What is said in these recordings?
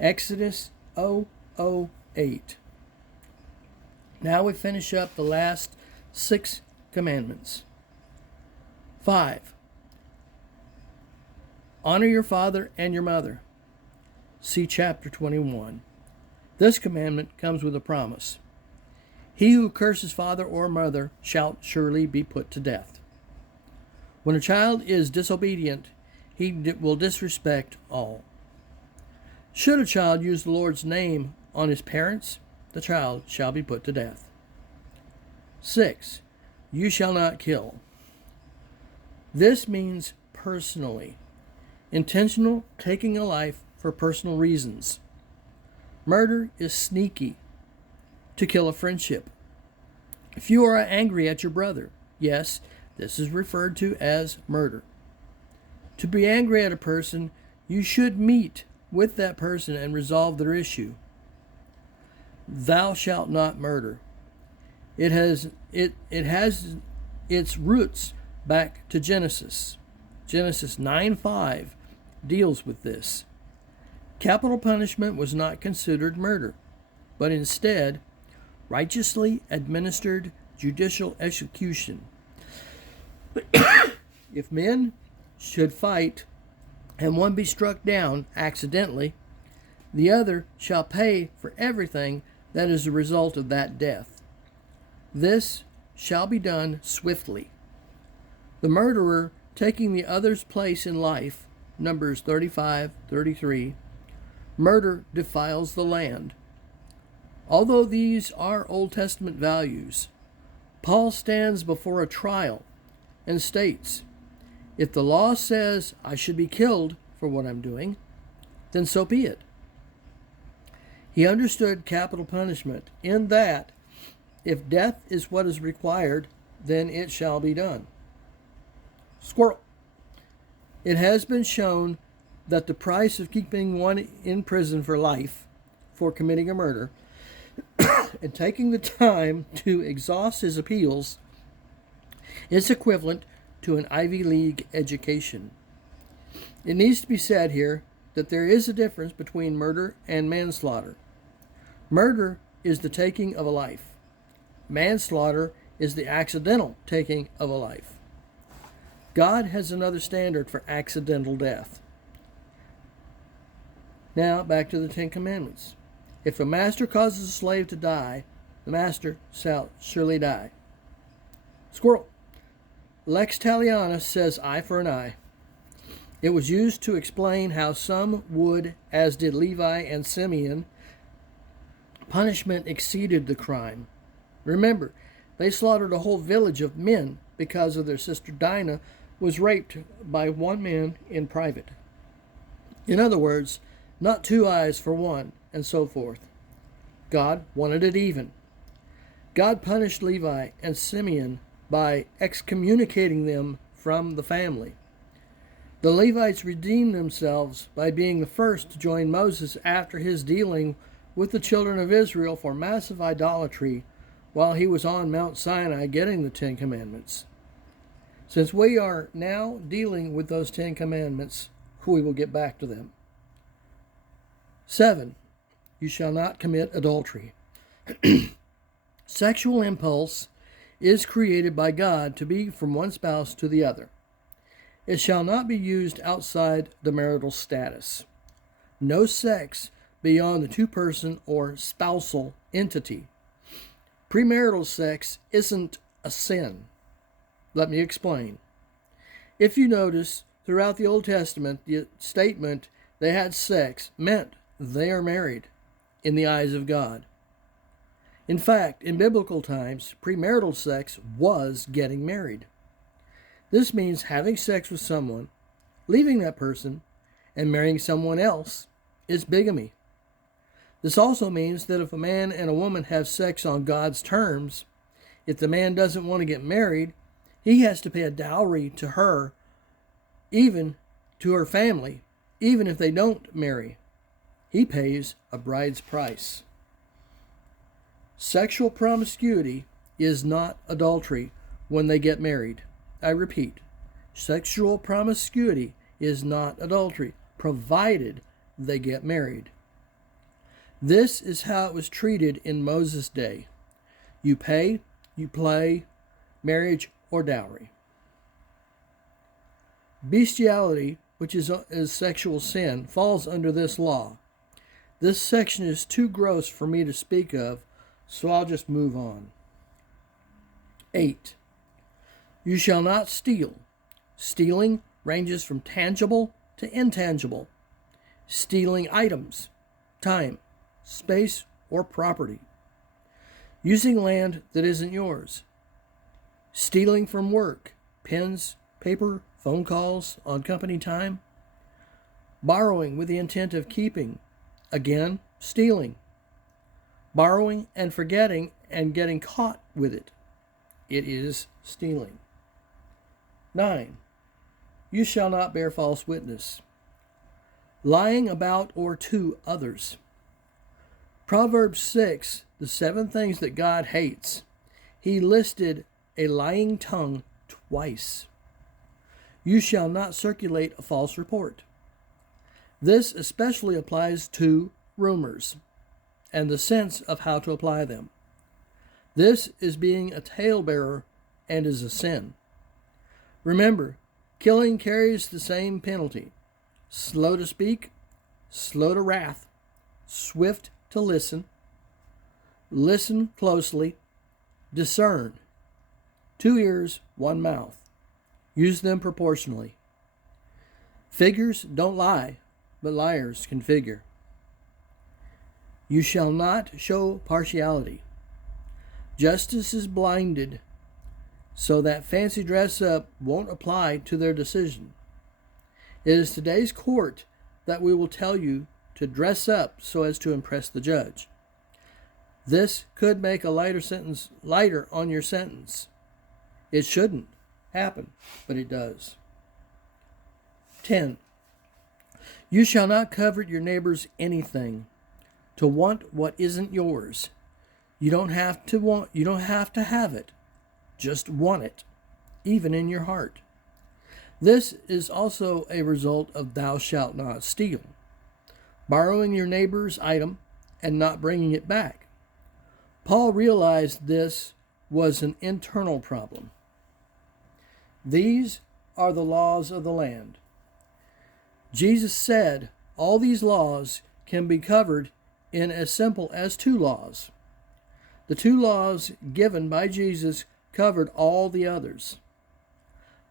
Exodus 0:08. Now we finish up the last 6 commandments. 5. Honor your father and your mother. See chapter 21. This commandment comes with a promise. He who curses father or mother shall surely be put to death. When a child is disobedient, he will disrespect all. Should a child use the Lord's name on his parents, the child shall be put to death. 6. You shall not kill. This means personally, intentional taking a life for personal reasons. Murder is sneaky. To kill a friendship. If you are angry at your brother, yes, this is referred to as murder. To be angry at a person, you should meet with that person and resolve their issue. Thou shalt not murder. It has its roots back to Genesis. Genesis 9:5 deals with this. Capital punishment was not considered murder, but instead righteously administered judicial execution. If men should fight and one be struck down accidentally, the other shall pay for everything that is the result of that death. This shall be done swiftly. The murderer taking the other's place in life, Numbers 35:33, murder defiles the land. Although these are Old Testament values, Paul stands before a trial and states, if the law says I should be killed for what I'm doing, then so be it. He understood capital punishment in that if death is what is required, then it shall be done. Squirrel. It has been shown that the price of keeping one in prison for life for committing a murder and taking the time to exhaust his appeals is equivalent to an Ivy League education. It needs to be said here that there is a difference between murder and manslaughter. Murder is the taking of a life. Manslaughter is the accidental taking of a life. God has another standard for accidental death. Now, back to the 10 Commandments. If a master causes a slave to die, the master shall surely die. Squirrel. Lex talionis says eye for an eye. It was used to explain how some would, as did Levi and Simeon, punishment exceeded the crime. Remember, they slaughtered a whole village of men because of their sister Dinah was raped by one man in private. In other words, not 2 eyes for one, and so forth. God wanted it even. God punished Levi and Simeon by excommunicating them from the family. The Levites redeemed themselves by being the first to join Moses after his dealing with the children of Israel for massive idolatry while he was on Mount Sinai getting the 10 Commandments. Since we are now dealing with those 10 Commandments, we will get back to them. 7. You shall not commit adultery. Sexual impulse is created by God to be from one spouse to the other. It shall not be used outside the marital status. No sex beyond the 2-person or spousal entity. Premarital sex isn't a sin. Let me explain. If you notice, throughout the Old Testament, the statement they had sex meant they are married in the eyes of God. In fact, in biblical times, premarital sex was getting married. This means having sex with someone, leaving that person, and marrying someone else is bigamy. This also means that if a man and a woman have sex on God's terms, if the man doesn't want to get married, he has to pay a dowry to her, even to her family, even if they don't marry. He pays a bride's price. Sexual promiscuity is not adultery when they get married. I repeat, sexual promiscuity is not adultery, provided they get married. This is how it was treated in Moses' day. You pay, you play, marriage, or dowry. Bestiality, which is sexual sin, falls under this law. This section is too gross for me to speak of, so I'll just move on. 8. You shall not steal. Stealing ranges from tangible to intangible. Stealing items, time, space, or property. Using land that isn't yours. Stealing from work, pens, paper, phone calls on company time. Borrowing with the intent of keeping. Again, stealing. Borrowing and forgetting and getting caught with it. It is stealing. 9. You shall not bear false witness. Lying about or to others. Proverbs 6, the 7 things that God hates. He listed a lying tongue twice. You shall not circulate a false report. This especially applies to rumors and the sense of how to apply them. This is being a talebearer and is a sin. Remember, killing carries the same penalty. Slow to speak, slow to wrath, swift to listen, listen closely, discern. 2 ears, 1 mouth. Use them proportionally. Figures don't lie, but liars can figure. You shall not show partiality. Justice is blinded, so that fancy dress up won't apply to their decision. It is today's court that we will tell you to dress up so as to impress the judge. This could make a lighter on your sentence. It shouldn't happen, but it does. 10. You shall not covet your neighbor's anything, to want what isn't yours. You don't have to have it. Just want it, even in your heart. This is also a result of thou shalt not steal. Borrowing your neighbor's item and not bringing it back. Paul realized this was an internal problem. These are the laws of the land. Jesus said all these laws can be covered in as simple as 2 laws. The 2 laws given by Jesus covered all the others.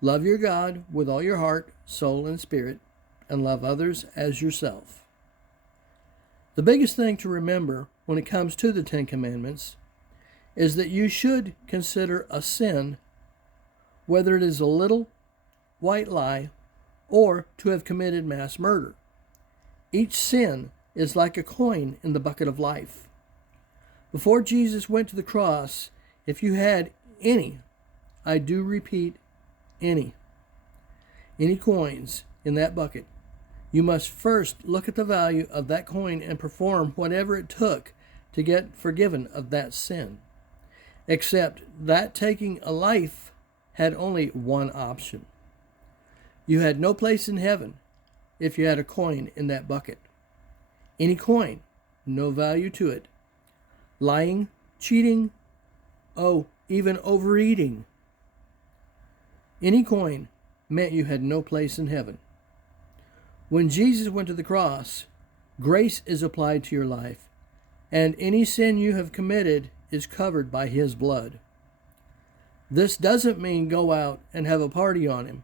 Love your God with all your heart, soul, and spirit, and love others as yourself. The biggest thing to remember when it comes to the 10 Commandments is that you should consider a sin, whether it is a little white lie or to have committed mass murder. Each sin is like a coin in the bucket of life. Before Jesus went to the cross, if you had any, I do repeat, any coins in that bucket, you must first look at the value of that coin and perform whatever it took to get forgiven of that sin. Except that taking a life had only one option. You had no place in heaven if you had a coin in that bucket. Any coin, no value to it. Lying, cheating, even overeating. Any coin meant you had no place in heaven. When Jesus went to the cross, grace is applied to your life, and any sin you have committed is covered by his blood. This doesn't mean go out and have a party on him,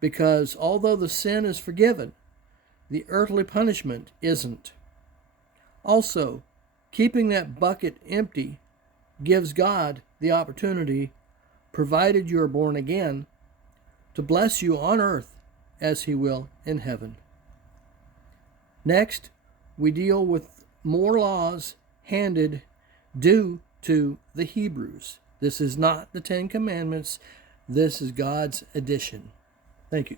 because although the sin is forgiven, the earthly punishment isn't. Also, keeping that bucket empty gives God the opportunity, provided you are born again, to bless you on earth as he will in heaven. Next, we deal with more laws handed due to the Hebrews. This is not the 10 Commandments. This is God's addition. Thank you.